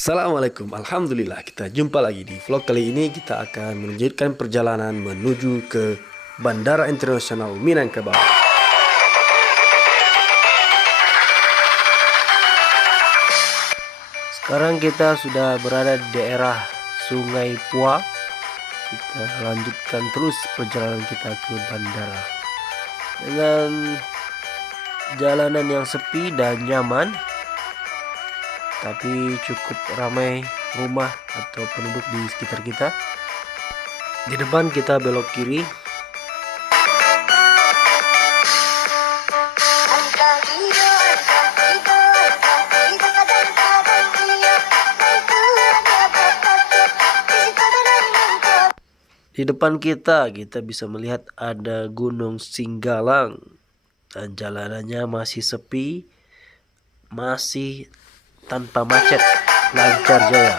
Assalamualaikum, Alhamdulillah kita jumpa lagi di vlog kali ini. Kita akan melanjutkan perjalanan menuju ke Bandara Internasional Minangkabau. Sekarang kita sudah berada di daerah Sungai Pua. Kita lanjutkan terus perjalanan kita ke bandara dengan jalanan yang sepi dan nyaman, tapi cukup ramai rumah atau penduduk di sekitar kita. Di depan kita belok kiri. Di depan kita bisa melihat ada Gunung Singgalang dan jalanannya masih sepi, masih tanpa macet, lancar jaya.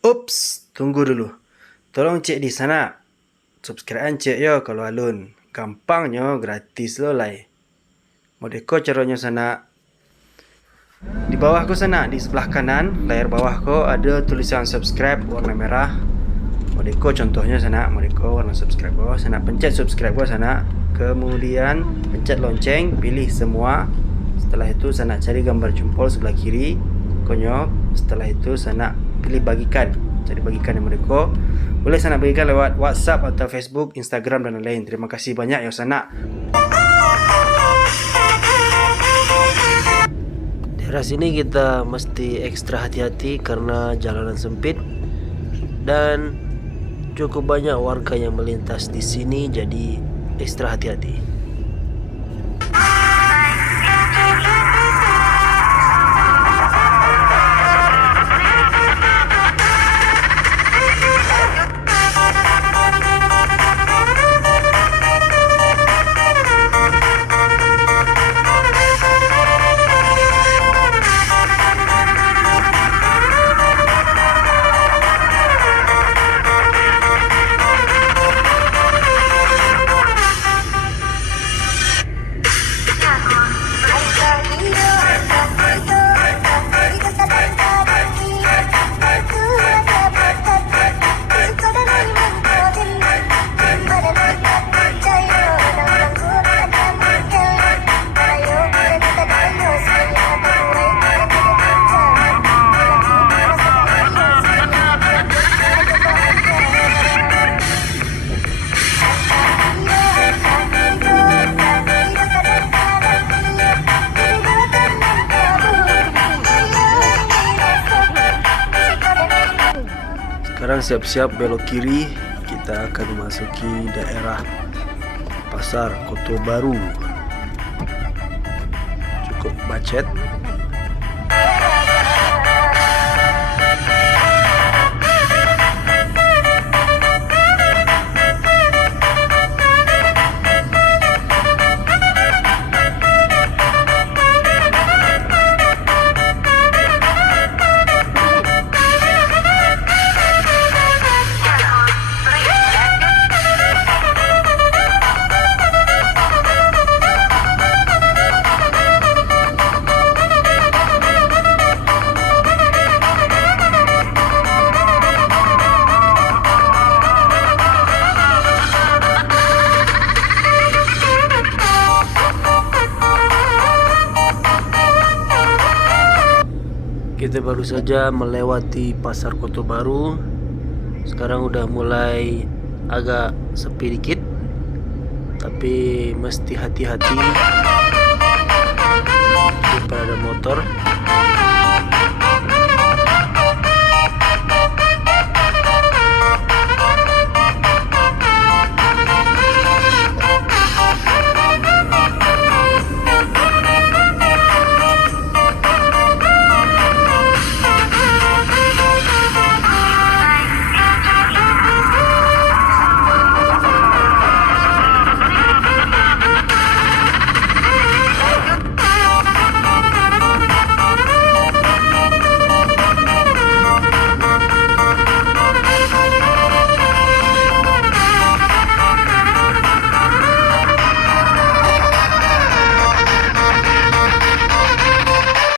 Ups, tunggu dulu. Tolong cek di sana. Subscribe cek yo kalau alun. Gampangnya, gratis lo lai. Modeko caranya sana. Di bawahku sana, di sebelah kanan, layar bawahku ada tulisan subscribe warna merah. Modeko contohnya sana, modeko warna subscribe bawah sana, pencet subscribe bawah sana. Kemudian pencet lonceng, pilih semua. Setelah itu sana cari gambar jempol sebelah kiri. Konyol. Setelah itu sana pilih bagikan, jadi bagikan yang mereka boleh sana bagikan lewat WhatsApp atau Facebook, Instagram dan lain-lain. Terima kasih banyak ya sana. Daerah sini kita mesti ekstra hati-hati karena jalanan sempit dan cukup banyak warga yang melintas di sini, jadi ekstra hati-hati. Sekarang siap-siap belok kiri, kita akan memasuki daerah Pasar Koto Baru. Cukup macet. Kita baru saja melewati Pasar Kota Baru. Sekarang udah mulai agak sepi dikit, tapi mesti hati-hati daripada ada motor.